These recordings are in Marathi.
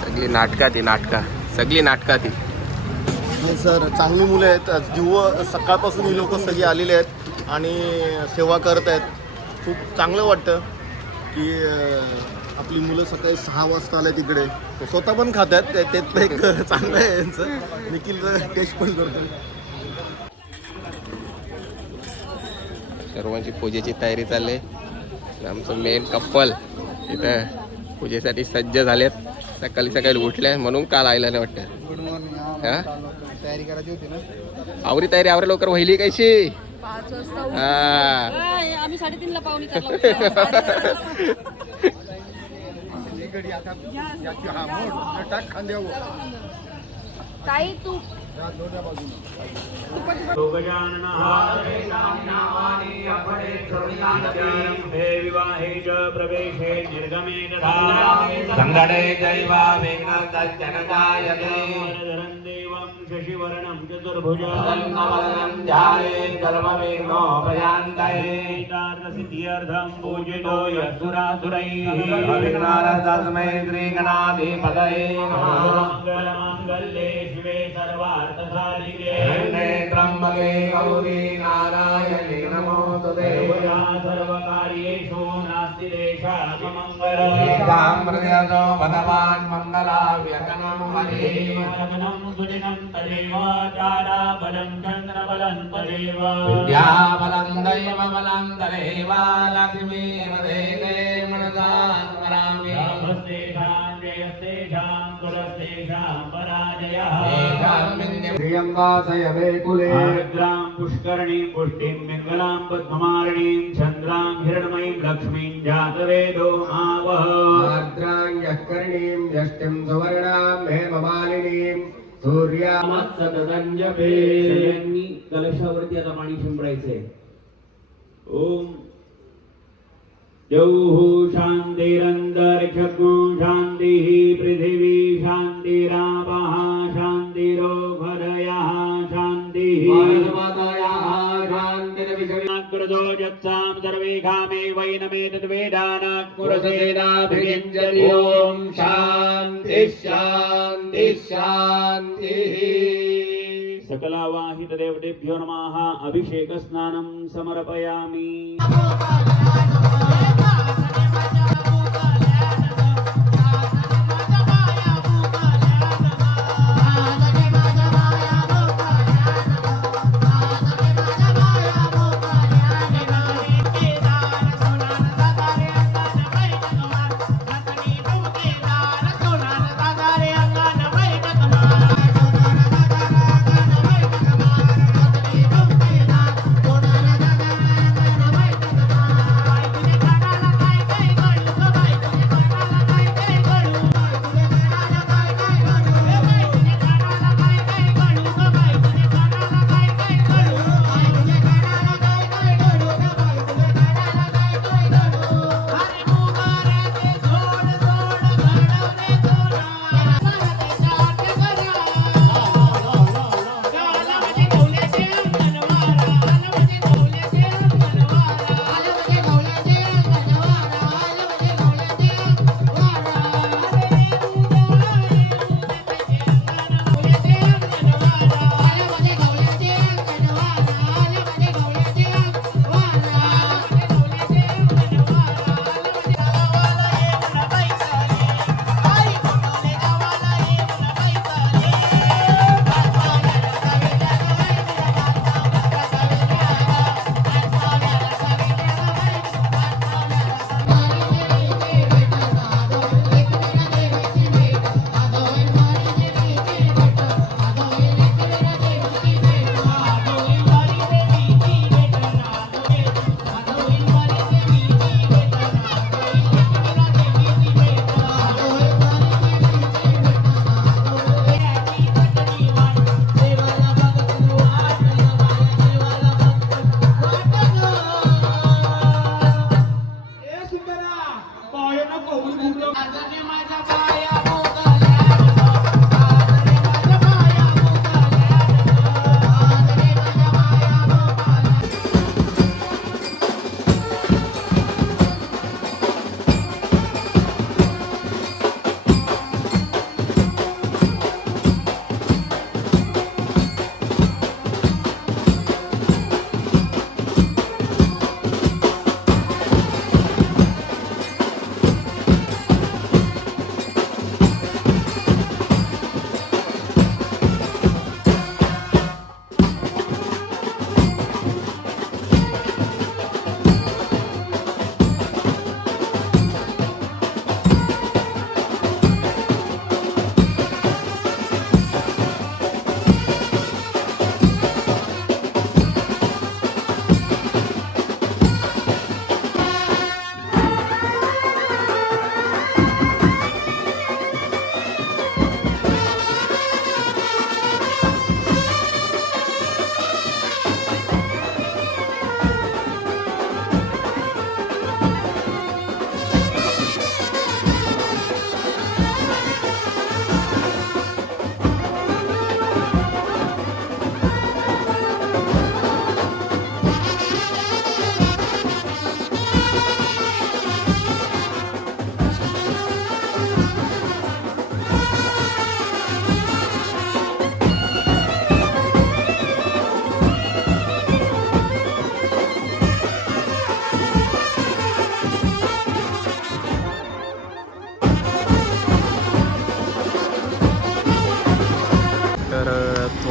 सगळी नाटकात सगळी नाटकात सर चांगली मुलं आहेत. जीव सकाळपासून ही लोक सगळी आलेली आहेत आणि सेवा करत आहेत. खूप चांगलं वाटतं की आपली मुलं सकाळी 6 वाजता आले तिकडे. स्वतः पण खात आहेत. त्यातलं एक चांगलं आहे यांचं. निखिलचं टेस्ट पण करतो. सर्वांची पूजेची तयारी चालली आहे. आमचं मेन कप्पल इथं पूजेसाठी सज्ज झालेत. सकाळी उठले म्हणून काल आयला नाही वाटतं. Good morning. तयारी करायची होती ना. आवरी तयारी आवरे लवकर व्हायली कशी. 5 वाजता आम्ही 3:30 ला पावणी ताई तू विवाहे च प्रवेशे निर्गमे संगडे दैवा विघ्नश्चनजायते देवं शशिवर्णं चतुर्भुजं ध्याये सर्वविघ्नोपशान्तये सिद्ध्यर्थं पूजितो यस्सुरासुरैः तस्मै श्रीगणाधिपतये मंगलमाङ्गल्ये शिवे सर्वार्थसाधिके त्र्यम्बके गौरी नारायणे नमोस्तुते सर्वकार्येषु नास्ति देशात्ममङ्गलम् सीतामृतयो भगवान् मङ्गलाव्यकनं हरे लग्नं सुदिनं तदेव ताराबलं चन्द्रबलं तदेव विद्याबलं दैवबलं तदेव लक्ष्मीर्देवे मनसां स्मरामि तेषां जयस्तेषां कुलस्तेषां पराजयः प्रियङ्काशयवे कुले आर्द्रां पुष्करणीं पुष्टिं मिङ्गलां पद्ममालिनीं चन्द्रां हिरण्मयीं लक्ष्मीं जातवेदो आवह आर्द्रां यःकर्णीं यष्टिं सुवर्णां हेममालिनीं सूर्यामत्सततञ्जपे सगळ्यांनी कलशावरती आता पाणी शिंपडायचंय. ओम जौः शान्तिरन्तरिक्षगो शान्तिः पृथिवी शान्तिरापः शान्तिरोपरयः शान्तिः शान्तिरविषयाग्रजो यत्सां सर्वे कामे वैनमेतद्वेदानात्मुरसेनाभिगिञ्जति ॐ शान्तिः शान्तिः शान्तिः. सकलावाहित देवतेभ्यो नमः. अभिषेक स्नानं समर्पयामि.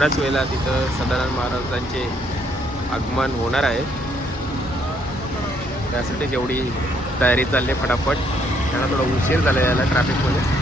थोड्याच वेळेला तिथं सदानंद महाराजांचे आगमन होणार आहे. त्यासाठीच एवढी तयारी चालली आहे फटाफट. त्यांना थोडा उशीर झाला याला ट्रॅफिकमध्ये.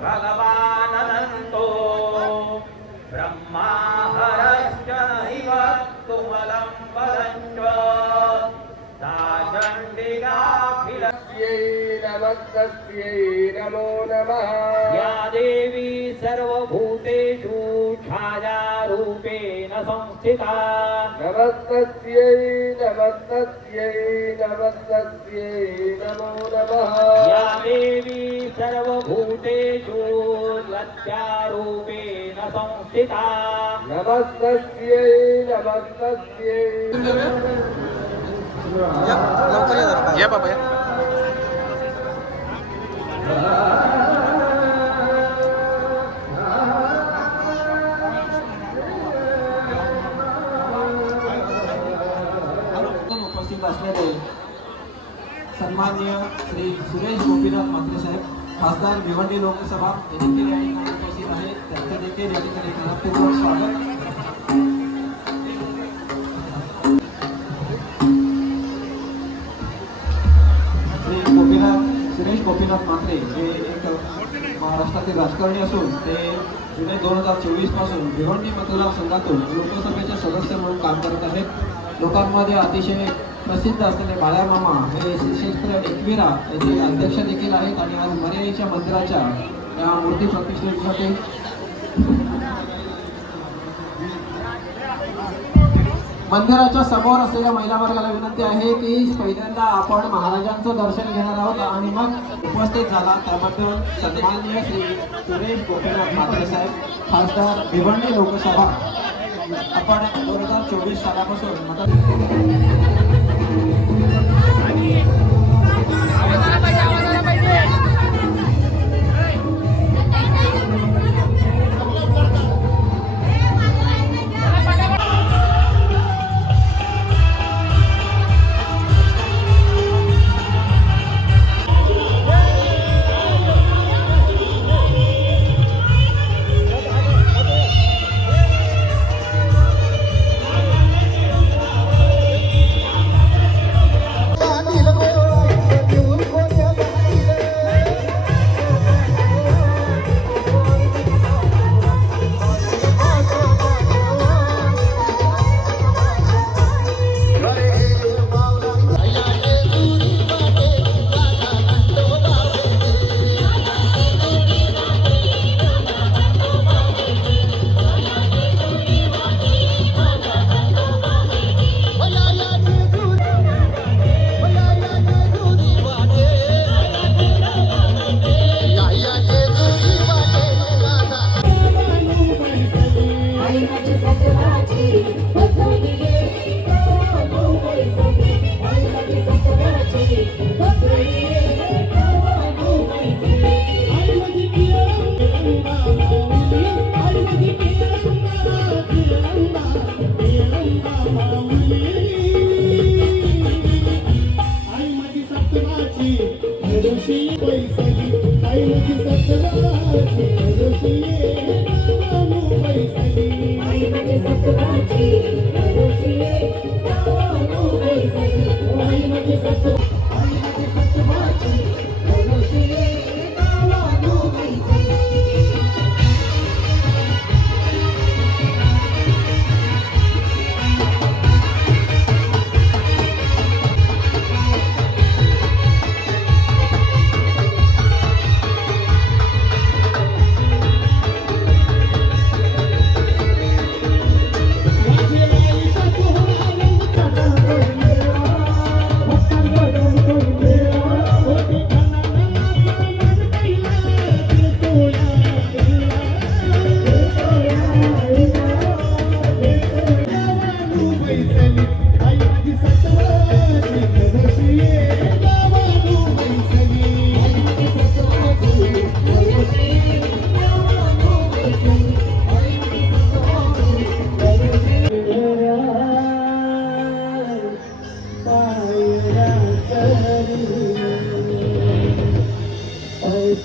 भगवानन्तो ब्रह्मा हरश्च नैव तुमलं वदञ्च दाचण्डिकाखिलस्यै नमस्तस्यै नमो नमः। या देवी सर्वभूतेषु छायारूपेण संस्थिता नमस्तस्यै नमस्तस्यै नमस्तस्यै नमो नमः। या देवी सर्वभूतेषु लज्जारूपेण संस्थिता नमस्तस्यै नमस्तस्यै। या बाबा या. उपस्थित असलेले संत सन्माननीय श्री सुरेश गोपीनाथ म्हात्रे साहेब खासदार भिवंडी लोकसभा हे देखील या ठिकाणी उपस्थित आहेत. त्यांचं देखील या ठिकाणी मनपूर्वक स्वागत. सुरेश गोपीनाथ म्हात्रे हे एक महाराष्ट्रातील राजकारणी असून ते जुलै 2024 पासून भिवंडी मतदारसंघातून लोकसभेचे सदस्य म्हणून काम करत आहेत. लोकांमध्ये अतिशय प्रसिद्ध असलेले बाळ्या मामा हे श्रीक्षेत्र एकविरा येथील अध्यक्ष देखील आहेत आणि आज मर्याईच्या मंदिराच्या या मूर्ती प्रतिष्ठेसाठी मंदिराच्या समोर असलेल्या महिला वर्गाला विनंती आहे की पहिल्यांदा आपण महाराजांचं दर्शन घेणार आहोत आणि मग उपस्थित झाला त्याबद्दल सन्माननीय श्री सुरेश गोपीनाथ म्हात्रे साहेब खासदार भिवंडी लोकसभा आपण 2024 सालापासून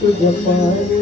तुझ पाणी